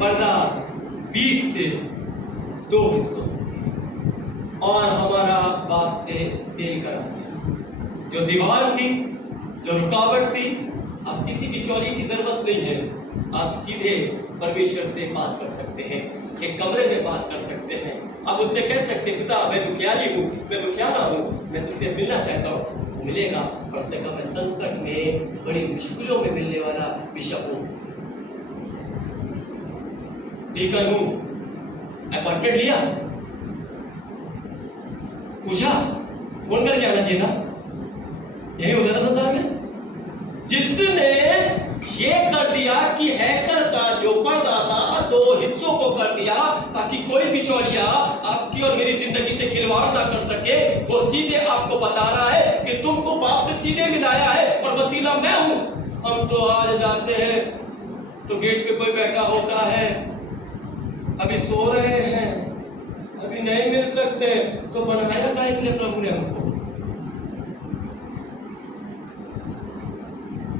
पर्दा 20 से 2 हिस्सों और हमारा बाप से तेल करा दिया। जो दीवार थी, जो रुकावट थी, अब किसी बिचौलिए की जरूरत नहीं है। आप सीधे परमेश्वर से बात कर सकते हैं, एक कमरे में बात कर सकते हैं। आप उससे कह सकते हैं, पिता मैं दुखियारी हूँ, मैं दुखियारा हूँ, मैं तुझसे मिलना चाहता हूँ। मिलेगा। और उसने कहा मैं संकट में, बड़ी मुश्किलों में मिलने वाला बिशप हूँ, डीकन हूँ। अपॉइंटमेंट लिया, पूछा, फोन करके आना चाहिए था। यही होता ना संसार में। जिसने ये कर दिया कि हैकर का जो पर्दा था 2 हिस्सों को कर दिया ताकि कोई बिचौलिया आपकी और मेरी जिंदगी से खिलवाड़ ना कर सके, वो सीधे आपको बता रहा है कि तुमको बाप से सीधे मिलाया है और वसीला मैं हूं। हम तो आज जाते हैं तो गेट पे कोई बैठा होता है, अभी सो रहे हैं, अभी नहीं मिल सकते, तो बनाया काहे के लिए प्रभु ने हमको?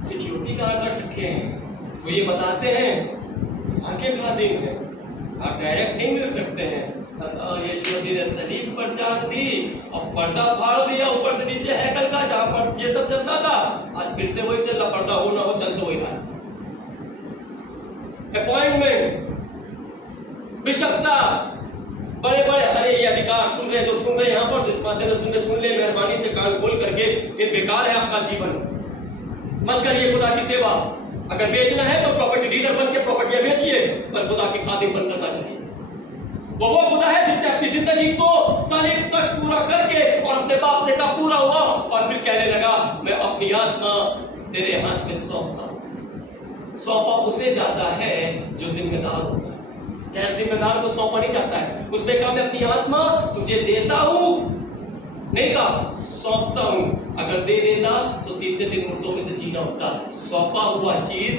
सिक्योरिटी गार्ड रख रखे हैं, वो ये बताते हैं आगे का दिन है, आप डायरेक्ट नहीं मिल सकते हैं। यीशु मसीह ने सलीब पर जान दी और पर्दा फाड़ दिया ऊपर से नीचे हैकल का, जहां पर ये सब चलता था। आज फिर से वही चल रहा, पर्दा हो ना हो चल तो वही रहा। अपॉइंटमेंट, बिशप साहब, बड़े बड़े, अरे ये अधिकार सुन रहे, जो सुन रहे यहाँ पर, जिस माध्यम से सुन ले, मेहरबानी से कान खोल करके, फिर बेकार है आपका जीवन। मत करिए खुदा की सेवा। अगर बेचना है तो प्रॉपर्टी डीलर बन के प्रॉपर्टियां बेचिए, पर खुदा की खातिर बन करना चाहिए। वो खुदा है जिसने अपनी जिंदगी को सलीब तक पूरा करके और अपने बाप से कहा पूरा हुआ, और फिर कहने लगा मैं अपनी आत्मा तेरे हाथ में सौंपता हूं। सौंपा उसे जाता है जो जिम्मेदार होता है, गैर जिम्मेदार को सौंपा नहीं जाता है। उसने कहा मैं अपनी आत्मा तुझे देता हूं, नहीं कहा सौंपता हूं। अगर दे देता तो तीसरे दिन मुर्दों में से जीना होता। सौंपा हुआ चीज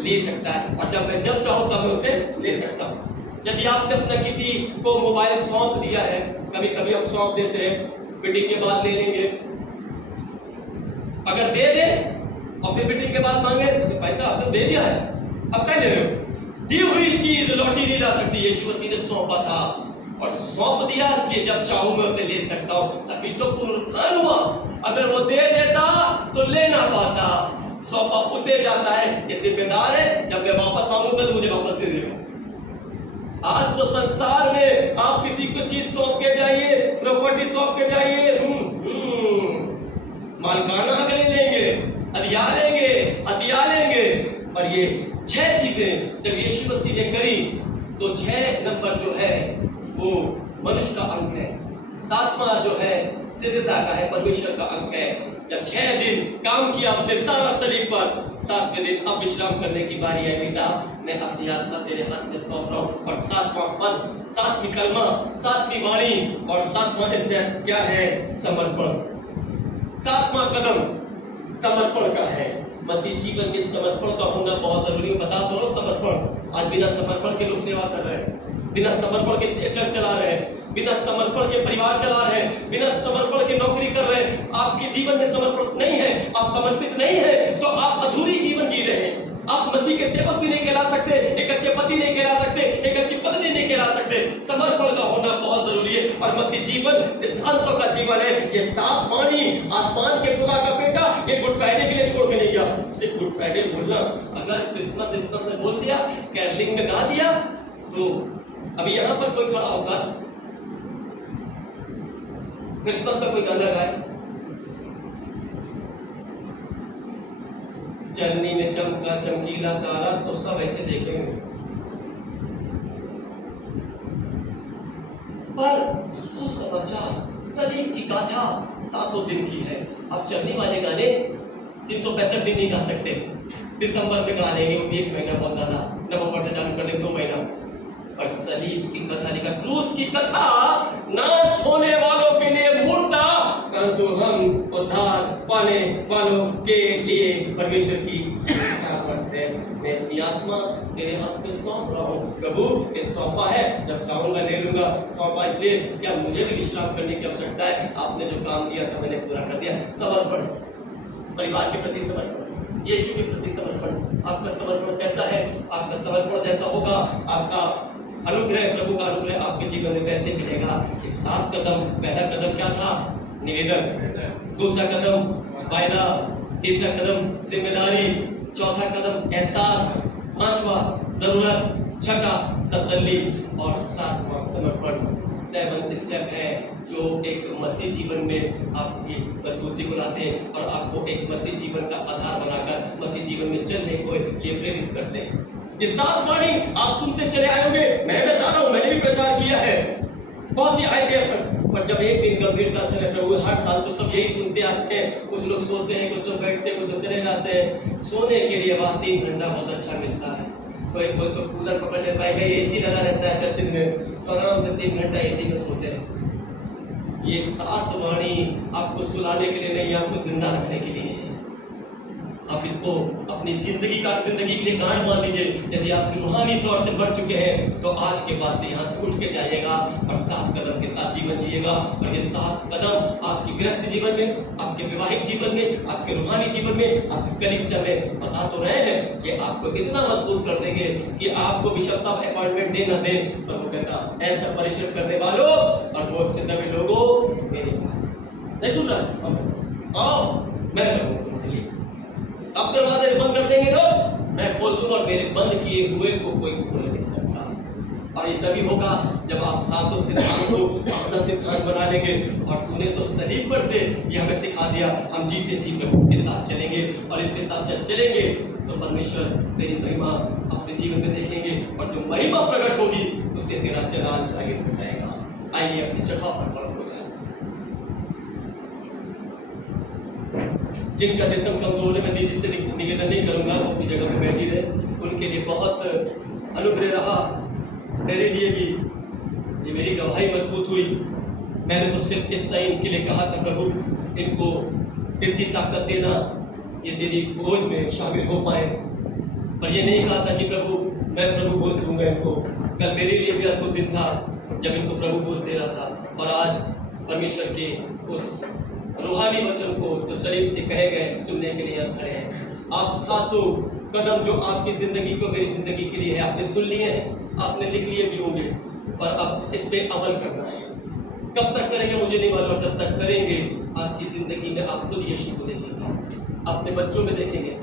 ले सकता है, और जब मैं जब चाहूं तब मैं उसे ले सकता हूं। यदि आपने अपना किसी को मोबाइल सौंप दिया है, कभी कभी हम सौंप देते हैं, मीटिंग के बाद ले लेंगे, अगर दे दे और फिर मीटिंग के बाद मांगे तो पैसा आपने दे दिया है, अब क्या ले रहे हो? दी हुई चीज लौटी नहीं जा सकती। यीशु मसीह ने सौंपा था और सौंप दिया, इसलिए जब चाहूं मैं उसे ले सकता हूं, तभी तो पुनरुत्थान हुआ। अगर वो दे देता तो ले ना पाता। सौंपा उसे जाता है, ये जिम्मेदार है, जब मैं वापस मांगूंगा तो मुझे वापस दे देगा। आज तो संसार में आप किसी को चीज सौंप के जाइए, प्रॉपर्टी सौंप के जाइए, मालकाना अगले लेंगे, अधिया लेंगे, हथिया लेंगे। और ये 6 चीजें जब यीशु मसीह ने करी तो 6 नंबर जो है वो मनुष्य का अंक है, 7वां जो है सिद्धता का है, परमेश्वर का अंक है। जब 6 दिन काम किया उसने सारा सलीब पर, 7वें दिन अब विश्राम करने की बारी है। पिता मैं अपनी आत्मा तेरे हाथ में सौंप रहा हूं। और 7वां पद, 7वीं कलमा, 7वीं वाणी और 7वां स्टेप क्या है? समर्पण। 7वां कदम समर्पण का है। मसीह जीवन में समर्पण का होना बहुत जरूरी है। बता तो लो समर्पण। आज बिना समर्पण के लोग सेवा कर रहे हैं, बिना समर्पण के चर्च चला रहे हैं, बिना समर्पण के परिवार चला रहे हैं, बिना समर्पण के नौकरी कर रहे हैं। आपके जीवन में समर्पण नहीं है, आप समर्पित नहीं है, तो आप अधूरी जीवन जी रहे हैं। आप मसीह के सेवक भी नहीं कहला सकते, एक अच्छे पति नहीं कहला सकते, एक अच्छी पत्नी नहीं कहला सकते। समर्पण का होना बहुत जरूरी है। और मसीह जीवन सिद्धांतों का जीवन है। ये 7 वाणी आसमान के खुदा का बेटा ये गुड फ्राइडे के लिए छोड़ के नहीं गया। सिर्फ गुड फ्राइडे बोलना, अगर क्रिसमस में बोल दिया, कैरलिंग में गा दिया, तो अभी यहाँ पर कोई खड़ा होगा क्रिसमस का कोई गाना गाए, चलनी में चमका चमकीला तारा, तो सब ऐसे देखेंगे। पर सुसमाचार सलीब की गाथा 7 दिन की है। अब चलनी वाले गाने 365 दिन नहीं गा सकते, दिसंबर में गा लेंगे, 1 महीना बहुत ज्यादा, नवंबर से चालू कर देंगे 2 महीना। और सलीब की कथा लिखा, क्रूस की कथा नाश होने वालों के लिए मूर्ता, परंतु हम उद्धार पाने वालों के लिए परमेश्वर की सामर्थ्य है। मैं अपनी आत्मा तेरे हाथ में सौंप रहा हूँ। प्रभु ये सौंपा है, जब चाहूंगा ले लूंगा। सौंपा इसलिए क्या मुझे भी विश्राम करने की आवश्यकता है। आपने जो काम दिया था मैंने पूरा कर दिया। समर्पण, परिवार के प्रति समर्पण, यीशु के प्रति समर्पण। आपका समर्पण कैसा है? आपका समर्पण जैसा होगा, आपका अनुग्रह, प्रभु का अनुग्रह आपके जीवन में वैसे मिलेगा कि 7 कदम, पहला कदम क्या था? निवेदन। दूसरा कदम वायदा। तीसरा कदम जिम्मेदारी। चौथा कदम एहसास। पांचवा जरूरत। छठा तसल्ली और सातवां समर्पण। 7 स्टेप है जो एक मसीह जीवन में आपकी मजबूती को लाते हैं और आपको एक मसीह जीवन का आधार बनाकर मसीह जीवन में चलने को ये प्रेरित करते हैं। ये 7 वाणी आप सुनते चले आए होंगे, मैं बता रहा हूं, मैंने भी प्रचार किया है, बहुत सी आए थे। पर जब एक दिन गंभीरता से मैं प्रभु, हर साल तो सब यही सुनते आते हैं, कुछ लोग सोते हैं, कुछ लोग बैठते हैं, कुछ लोग चले जाते हैं। सोने के लिए वहाँ 3 घंटा बहुत अच्छा मिलता है। कोई कोई तो कूलर पकड़ लेता है, एसी लगा रहता है चर्चिज में, तो आराम से 3 घंटा एसी में सोते हैं। ये 7 वाणी आपको सुलाने के लिए नहीं, आपको जिंदा रखने के लिए है। आप इसको अपनी जिंदगी के लिए गांठ मान लीजिए। यदि आप रूहानी तौर से बढ़ चुके हैं तो आज के बाद से यहाँ से उठ के जाइएगा और 7 कदम के साथ जीवन जिएगा। और ये 7 कदम आपके गृहस्थ जीवन में, आपके वैवाहिक जीवन में, आपके रूहानी जीवन में, आपके कलीसिया में बता तो रहे हैं कि आपको इतना मजबूत कर देंगे कि आपको बिशप साहब अपॉइंटमेंट दे ना दे, तो वो कहता ऐसा परिश्रम करने वालों और बहुत से दबे लोगों मेरे पास नहीं सुन रहा, आओ मैं करूँगा तुम्हारे लिए। अब दरवाजे बंद कर देंगे लोग, मैं खोल दूंगा और मेरे बंद किए हुए को कोई खोल नहीं सकता। और ये तभी होगा जब आप 7 सिद्धांत को अपना सिद्धांत बना लेंगे। और तूने तो सलीब पर से ये हमें सिखा दिया, हम जीते जी कर उसके साथ चलेंगे। और इसके साथ जब चलेंगे तो परमेश्वर तेरी महिमा अपने जीवन में देखेंगे और जो महिमा प्रकट होगी उससे तेरा जलाल जाहिर हो जाएगा। आइए अपनी जगह पर खड़ा हो जाए। जिनका जिस्म कमजोर है, मैं दीदी से निवेदन नहीं करूंगा, वो अपनी जगह पर बैठी रहे। उनके लिए बहुत अनुग्रह रहा, मेरे लिए भी ये मेरी गवाही मजबूत हुई। मैंने तो सिर्फ इतना ही इनके लिए कहा था, प्रभु इनको इतनी ताकत देना ये तेरी बोझ में शामिल हो पाए। पर ये नहीं कहा था कि प्रभु मैं प्रभु बोझ दूंगा इनको। कल मेरे लिए भी अद्भुत दिन था जब इनको प्रभु बोझ दे रहा था। और आज परमेश्वर के उस रूहानी वचन को जो सलीब से कहे गए सुनने के लिए खड़े हैं। आप 7 कदम जो आपकी जिंदगी को, मेरी जिंदगी के लिए है, आपने सुन लिए हैं, आपने लिख लिए भी होंगे, पर अब इस पे अमल करना है। कब तक करेंगे मुझे नहीं मालूम, जब तक करेंगे आपकी जिंदगी में आप खुद यीशु को देखेंगे, अपने बच्चों में देखेंगे।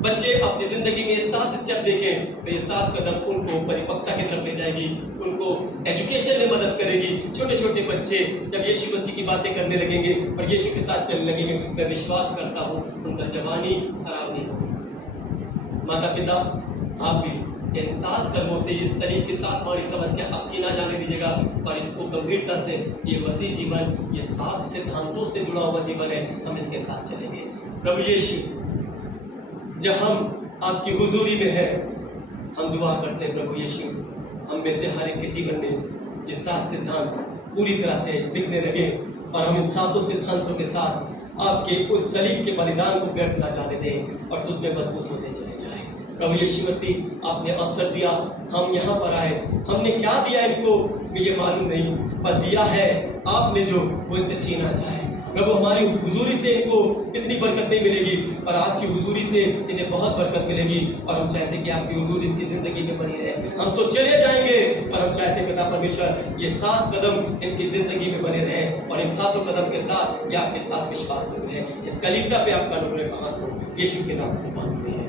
बच्चे अपनी जिंदगी में 7 स्टेप देखें तो ये 7 कदम उनको परिपक्वता की तरफ ले जाएगी, उनको एजुकेशन में मदद करेगी। छोटे छोटे बच्चे जब यीशु मसीह की बातें करने लगेंगे और यीशु के साथ चलने लगेंगे, मैं विश्वास करता हूँ उनका जवानी खराब नहीं होगी। माता पिता आप भी इन 7 कदमों से इस सलीब की 7 वाणी समझ के आपकी ना जाने दीजिएगा, पर इसको गंभीरता से, ये मसीह जीवन ये 7 सिद्धांतों से जुड़ा हुआ जीवन है, हम इसके साथ चलेंगे। प्रभु यीशु, जब हम आपकी हुजूरी में है, हम दुआ करते हैं प्रभु यीशु हम में से हर एक के जीवन में ये 7 सिद्धांत पूरी तरह से दिखने लगे और हम इन 7 सिद्धांतों के साथ आपके उस सलीब के बलिदान को व्यर्थ ना जाने दें और तुझ में मजबूत होते चले जाएं। प्रभु यीशु मसीह आपने अवसर दिया, हम यहाँ पर आए, हमने क्या दिया इनको ये मालूम नहीं, पर दिया है आपने जो वो इनसे छीना जाए। प्रभु हमारी हुजूरी से इनको इतनी बरकत नहीं मिलेगी, पर आपकी हुजूरी से इन्हें बहुत बरकत मिलेगी। और हम चाहते हैं कि आपकी हुजूरी इनकी जिंदगी में बनी रहे। हम तो चले जाएंगे, पर हम चाहते हैं पिता परमेश्वर ये 7 कदम इनकी जिंदगी में बने रहे और इन 7 कदम के साथ ये आपके साथ विश्वास हो रहे हैं। इस कलीसिया पे आपका अनुग्रह का हाथ हो, यीशु के नाम से मांगते हैं।